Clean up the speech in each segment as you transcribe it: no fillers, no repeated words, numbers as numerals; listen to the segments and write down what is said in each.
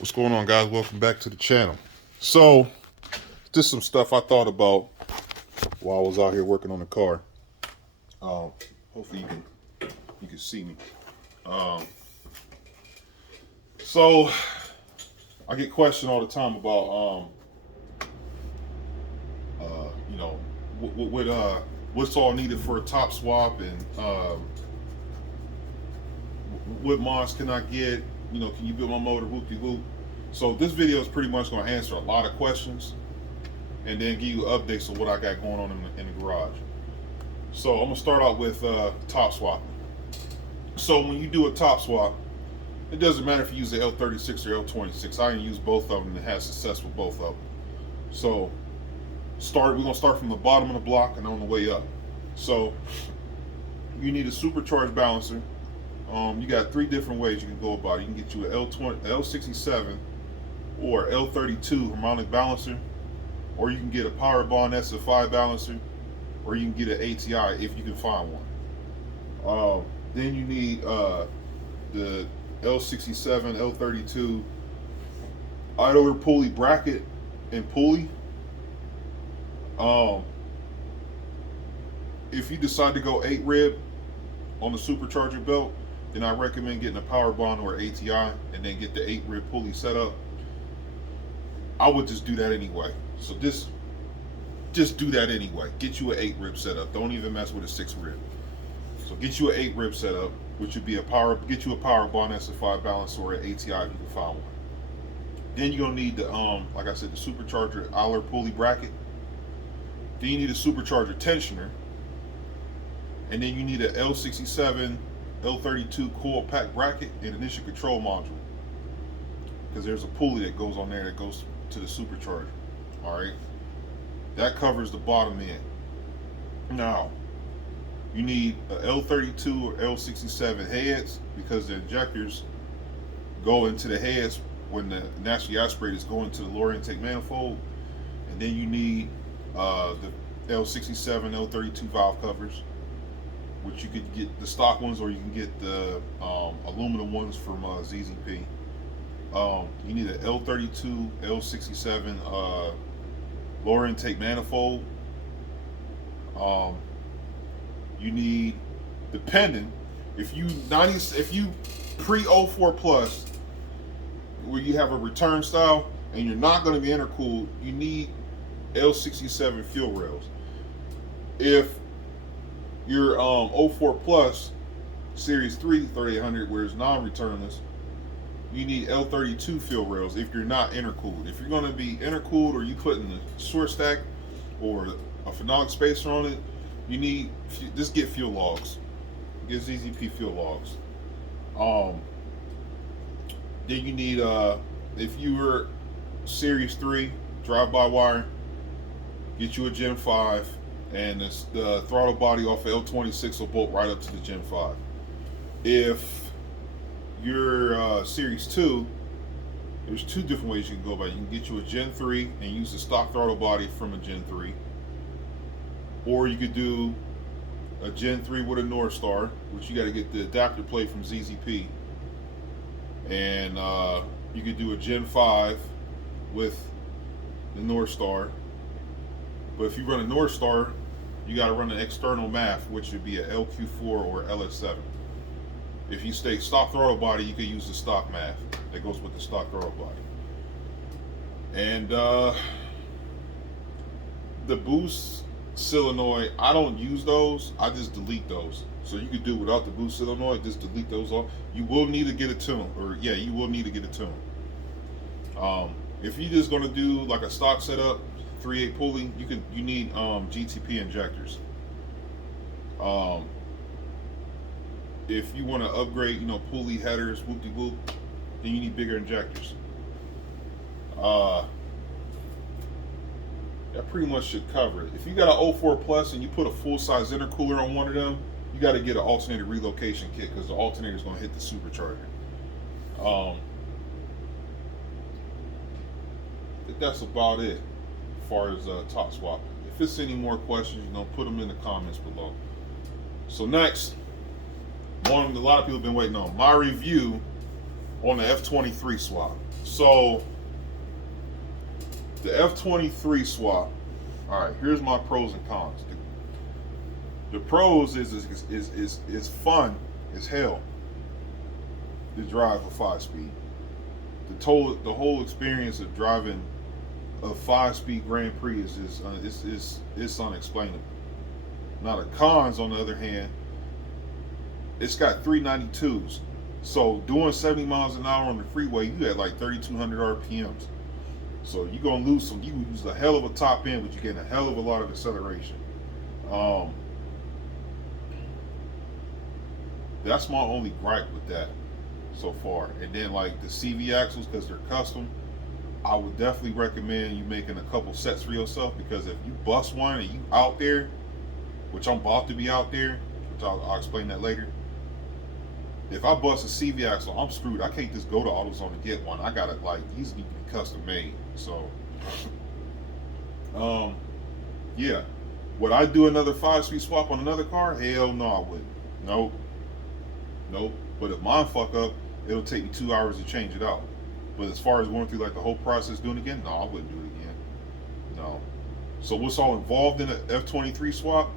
What's going on, guys? Welcome back to the channel. So, just some stuff I thought about while I was out here working on the car. Hopefully you can see me. So I get questioned all the time about you know what's all needed for a top swap, and what mods can I get? You know, can you build my motor, whoop-de-whoop? So this video is pretty much going to answer a lot of questions and then give you updates of what I got going on in the garage. So I'm going to start out with top swapping. So when you do a top swap, it doesn't matter if you use the L36 or L26. I can use both of them and have success with both of them. So we're going to start from the bottom of the block and on the way up. So you need a supercharged balancer. You got three different ways you can go about it. You can get you an L67 or L32 harmonic balancer, or you can get a Power Bond SF5 balancer, or you can get an ATI if you can find one. Then you need the L67, L32 idler pulley bracket and pulley. If you decide to go 8 rib on the supercharger belt, then I recommend getting a Power Bond or ATI and then get the 8 rib pulley set up. I would just do that anyway. So just do that anyway. Get you an 8 rib setup. Don't even mess with a 6 rib. So get you an 8 rib setup, which would be get you a Power Bond SF5 balancer or an ATI if you can find one. Then you're gonna need the like I said, the supercharger idler pulley bracket. Then you need a supercharger tensioner, and then you need an L67 L32 coil pack bracket and ignition control module, because there's a pulley that goes on there that goes to the supercharger. All right, that covers the bottom end. Now you need a L32 or L67 heads, because the injectors go into the heads when the naturally aspirated is going to the lower intake manifold. And then you need the L67 L32 valve covers, which you could get the stock ones, or you can get the aluminum ones from ZZP. You need an L32, L67 lower intake manifold. You need, depending, if you pre 04 plus, where you have a return style and you're not going to be intercooled, you need L67 fuel rails. If your 04 plus series 3 3800, where it's non-returnless, you need L32 fuel rails if you're not intercooled. If you're going to be intercooled, or you putting a short stack or a phenolic spacer on it, you need, just get fuel logs. Get ZZP fuel logs. Then you need, if you were series 3 drive-by wire, get you a Gen 5, and the throttle body off of L26 will bolt right up to the Gen 5. If you're Series 2, there's two different ways you can go about it. You can get you a Gen 3 and use the stock throttle body from a Gen 3. Or you could do a Gen 3 with a North Star, which you got to get the adapter plate from ZZP. And you could do a Gen 5 with the North Star. But if you run a North Star, you got to run an external MAF, which would be a LQ4 or LS7. If you stay stock throttle body, you could use the stock MAF that goes with the stock throttle body. And the boost solenoid, I don't use those. I just delete those. So you could do without the boost solenoid, just delete those off. You will need to get a tune, you will need to get a tune. If you're just gonna do like a stock setup, 3/8 pulley, you need GTP injectors. If you want to upgrade, pulley headers, whoop-de-whoop, then you need bigger injectors. That pretty much should cover it. If you got an 04 plus and you put a full-size intercooler on one of them, you got to get an alternator relocation kit, because the alternator is going to hit the supercharger. That's about it as far as top swapping. If it's any more questions, put them in the comments below. So next, one a lot of people have been waiting on, my review on the F23 swap. So the F23 swap. All right, here's my pros and cons. The pros is fun as hell to drive a 5-speed. The whole experience of driving a 5-speed Grand Prix it's unexplainable. Now the cons, on the other hand, it's got 392s. So doing 70 miles an hour on the freeway, you at like 3,200 RPMs. So you're gonna lose some. You use a hell of a top end, but you're getting a hell of a lot of acceleration. That's my only gripe with that so far. And then like the CV axles, because they're custom, I would definitely recommend you making a couple sets for yourself, because if you bust one and you out there, which I'm about to be out there, which I'll explain that later. If I bust a CV axle, I'm screwed. I can't just go to AutoZone and get one. I gotta, like, these need to be custom made. So, yeah. Would I do another 5-speed swap on another car? Hell no, I wouldn't. Nope. But if mine fuck up, it'll take me 2 hours to change it out. But as far as going through like the whole process doing it again, no, I wouldn't do it again. No. So what's all involved in the F23 swap?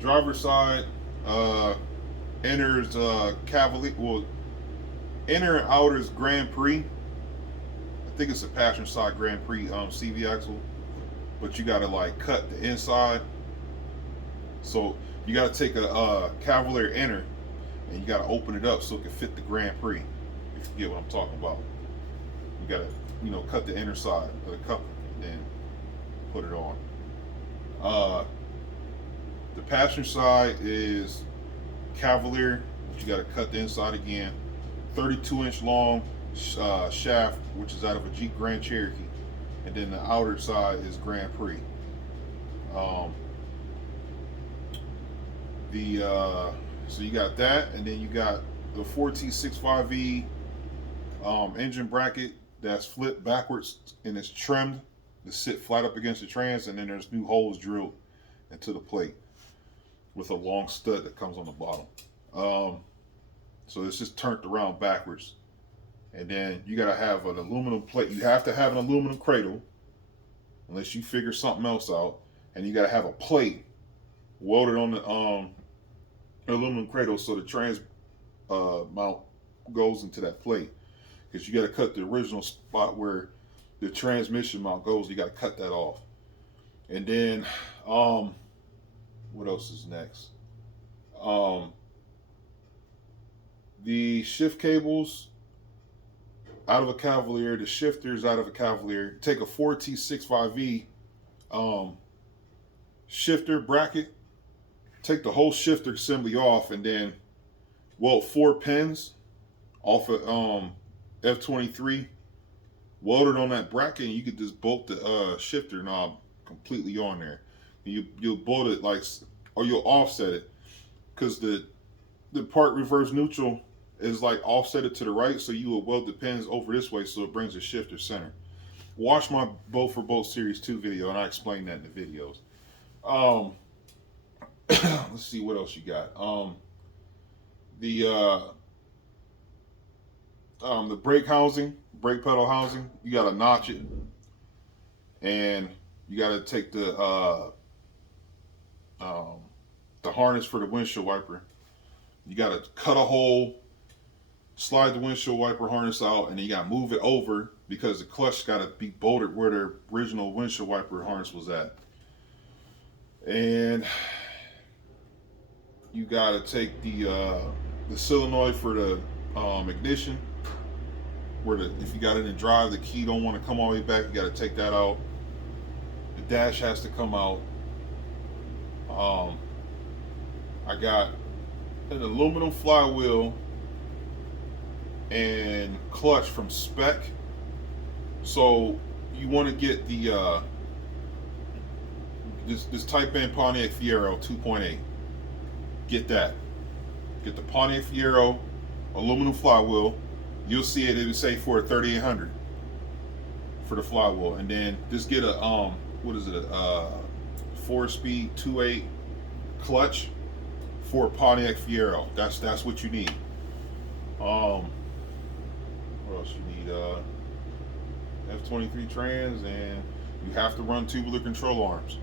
Driver's side, enters Cavalier. Well, inner and outer's Grand Prix. I think it's a passenger side Grand Prix CV axle, but you gotta like cut the inside. So you gotta take a Cavalier inner and you gotta open it up so it can fit the Grand Prix. If you get what I'm talking about, you gotta cut the inner side of the cover and then put it on. The passenger side is Cavalier, but you got to cut the inside again. 32-inch long shaft, which is out of a Jeep Grand Cherokee, and then the outer side is Grand Prix. So you got that, and then you got the 4T65E engine bracket that's flipped backwards and it's trimmed to sit flat up against the trans, and then there's new holes drilled into the plate with a long stud that comes on the bottom. So it's just turned around backwards. And then you gotta have an aluminum plate. You have to have an aluminum cradle, unless you figure something else out. And you gotta have a plate welded on the aluminum cradle so the trans mount goes into that plate. Because you gotta cut the original spot where the transmission mount goes. You gotta cut that off. And then what else is next? The shift cables out of a Cavalier, the shifters out of a Cavalier. Take a 4T65E shifter bracket, take the whole shifter assembly off, and then weld 4 pins off of F23, weld it on that bracket, and you could just bolt the shifter knob completely on there. You'll bolt it like, or you'll offset it, because the part reverse neutral is like offset it to the right, so you will weld the pins over this way so it brings the shifter center. Watch my Bolt for Bolt Series 2 video, and I explain that in the videos. Let's see what else you got. The brake housing, brake pedal housing, you gotta notch it, and you gotta take the harness for the windshield wiper. You gotta cut a hole, slide the windshield wiper harness out, and then you gotta move it over because the clutch gotta be bolted where the original windshield wiper harness was at. And you gotta take the solenoid for the ignition, where if you got it in drive, the key don't want to come all the way back. You gotta take that out. The dash has to come out. I got an aluminum flywheel and clutch from Spec. So you want to get the this Type N Pontiac Fiero 2.8. Get that. Get the Pontiac Fiero aluminum flywheel. You'll see it would say for 3,800 for the flywheel, and then just get a what is it? A 4-speed 2.8 clutch for a Pontiac Fiero. That's what you need. else? You need f23 trans, and you have to run tubular control arms.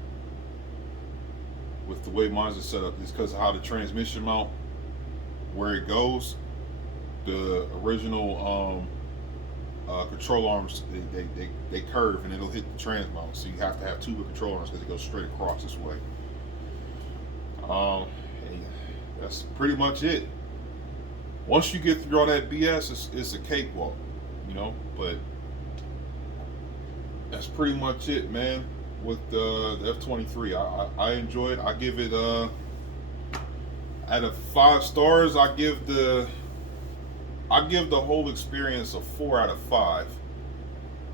With the way mine's is set up, it's because of how the transmission mount, where it goes, the original control arms, they curve and it'll hit the trans mount. So you have to have tubular control arms because it goes straight across this way. And that's pretty much it. Once you get through all that BS, it's a cakewalk, you know. But that's pretty much it, man. With the F23, I enjoy it. I give it out of 5 stars. I give the whole experience a 4 out of 5.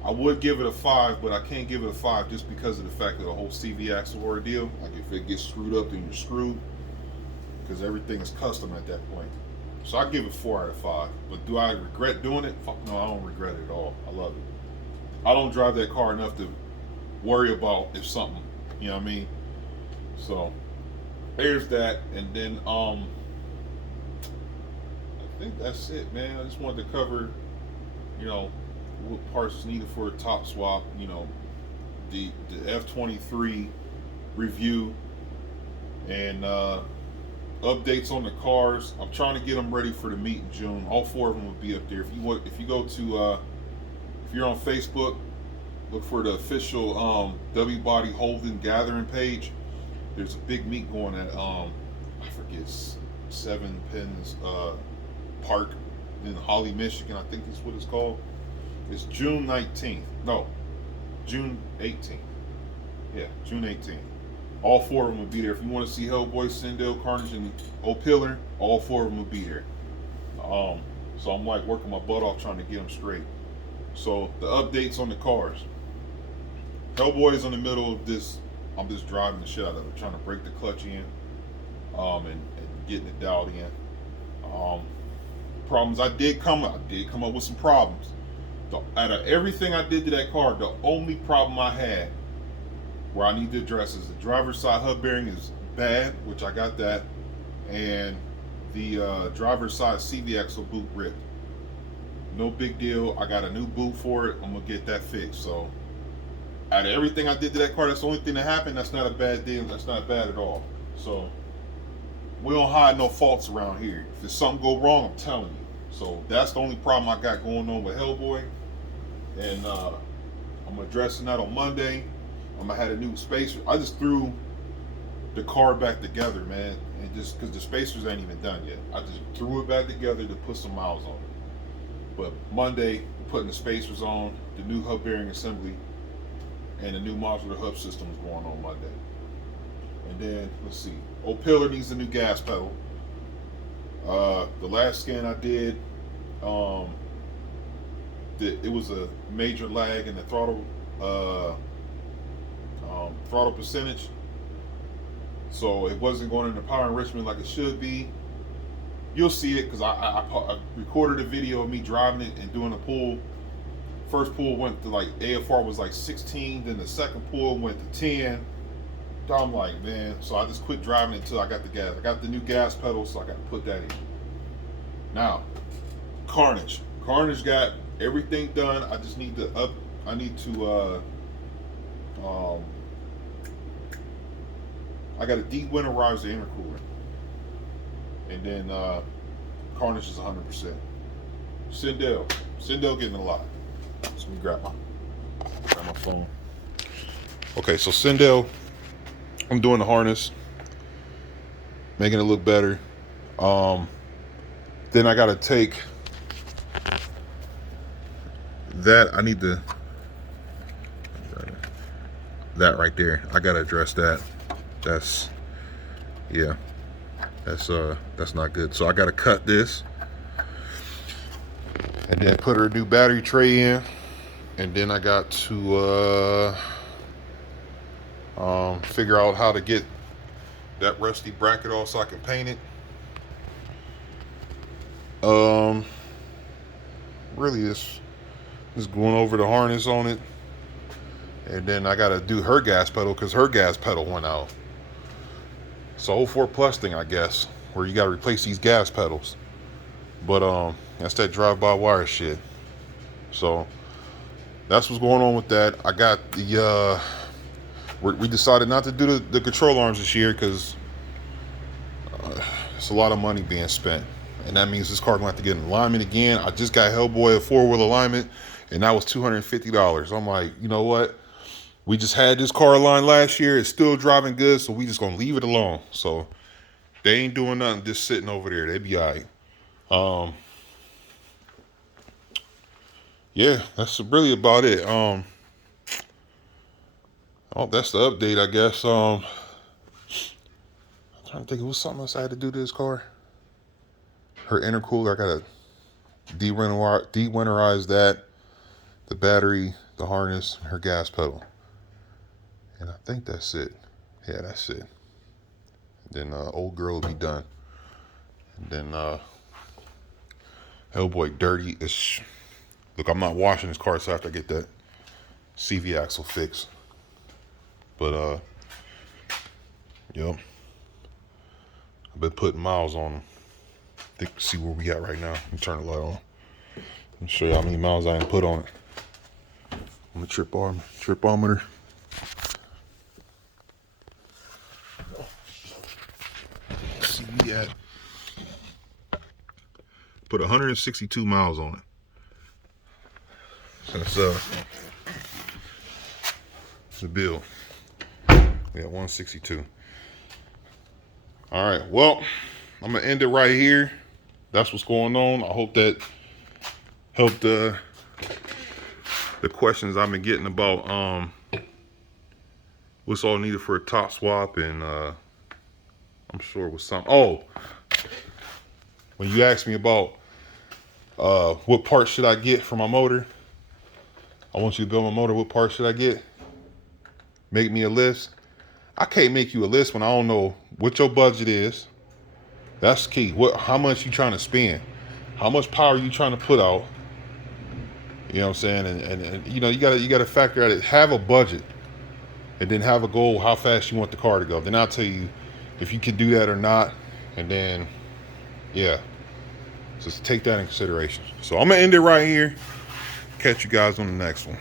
I would give it a 5, but I can't give it a 5 just because of the fact of the whole CV axle ordeal. Like if it gets screwed up, then you're screwed, because everything is custom at that point. So I give it 4 out of 5. But do I regret doing it? Fuck no, I don't regret it at all. I love it. I don't drive that car enough to worry about if something, you know what I mean? So there's that. And then I think that's it, man. I just wanted to cover, you know, what parts is needed for a top swap, you know, the F23 review, and updates on the cars. I'm trying to get them ready for the meet in June. All 4 of them will be up there. If you go to if you're on Facebook, look for the official W Body Holden Gathering page. There's a big meet going at I forget, 7 Pins Park in Holly, Michigan. I think that's what it's called. It's June 19th. No, June 18th. Yeah, June 18th. All 4 of them will be there. If you want to see Hellboy, Sindel, Carnage, and O'Pillar, all 4 of them will be there. So I'm like working my butt off trying to get them straight. So the updates on the cars. Hellboy is in the middle of this. I'm just driving the shit out of it, trying to break the clutch in, and getting it dialed in. Problems. I did come up with some problems. Out of everything I did to that car, the only problem I had, where I need to address, is the driver's side hub bearing is bad, which I got that, and the driver's side CV axle boot ripped. No big deal. I got a new boot for it. I'm gonna get that fixed. So out of everything I did to that car, that's the only thing that happened. That's not a bad deal. That's not bad at all. So we don't hide no faults around here. If there's something go wrong, I'm telling you. So that's the only problem I got going on with Hellboy. And I'm addressing that on Monday. I'm gonna have a new spacer. I just threw the car back together, man, and just because the spacers ain't even done yet, I just threw it back together to put some miles on it. But Monday, we're putting the spacers on, the new hub bearing assembly, and the new modular hub system is going on Monday. And then let's see, O'Pillar needs a new gas pedal. The last scan I did, it was a major lag in the throttle percentage, so it wasn't going into power enrichment like it should be. You'll see it because I recorded a video of me driving it and doing a pull. First pull went to like AFR was like 16, then the second pull went to 10. I'm like, man, so I just quit driving until I got the gas. I got the new gas pedal, so I got to put that in. Now, Carnage got everything done. I just need to I got to de-winterize the intercooler, and then Carnage is 100%. Sindel getting a lot. So let me grab my phone. Okay, so Sindel, I'm doing the harness, making it look better. Then I gotta take that. I need to that right there. I gotta address that. That's not good. So I gotta cut this, and then put her a new battery tray in, and then I got to figure out how to get that rusty bracket off so I can paint it. Really is going over the harness on it, and then I gotta do her gas pedal because her gas pedal went out. It's a whole 4 Plus thing, I guess, where you gotta replace these gas pedals. But that's that drive-by wire shit. So that's what's going on with that. I got the we decided not to do the control arms this year because it's a lot of money being spent, and that means this car gonna have to get an alignment again. I just got Hellboy a 4-wheel alignment, and that was $250. I'm like, you know what? We just had this car aligned last year. It's still driving good, so we just gonna leave it alone. So they ain't doing nothing, just sitting over there. They be all right. Yeah, that's really about it. Oh, that's the update, I guess. I'm trying to think, it was something else I had to do to this car. Her intercooler, I gotta de-winterize that, the battery, the harness, her gas pedal, and I think that's it. Yeah, that's it. Then old girl will be done, and then Hellboy dirty is. Look, I'm not washing this car, so after I get that CV axle fixed. But yep, I've been putting miles on them. See where we at right now. Let me turn the light on. Let me show you how many miles I didn't put on it. On the tripometer. See, we at put 162 miles on it. That's the bill. We got 162. All right. Well, I'm gonna end it right here. That's what's going on. I hope that helped the questions I've been getting about what's all needed for a top swap, and I'm sure it was something. Oh, when you asked me about what parts should I get for my motor, I want you to build my motor. What parts should I get? Make me a list. I can't make you a list when I don't know what your budget is. That's key. How much you trying to spend? How much power you trying to put out? You know what I'm saying? And you know, you gotta factor out it. Have a budget, and then have a goal how fast you want the car to go. Then I'll tell you if you can do that or not. And then yeah, just take that in consideration. So I'm gonna end it right here. Catch you guys on the next one.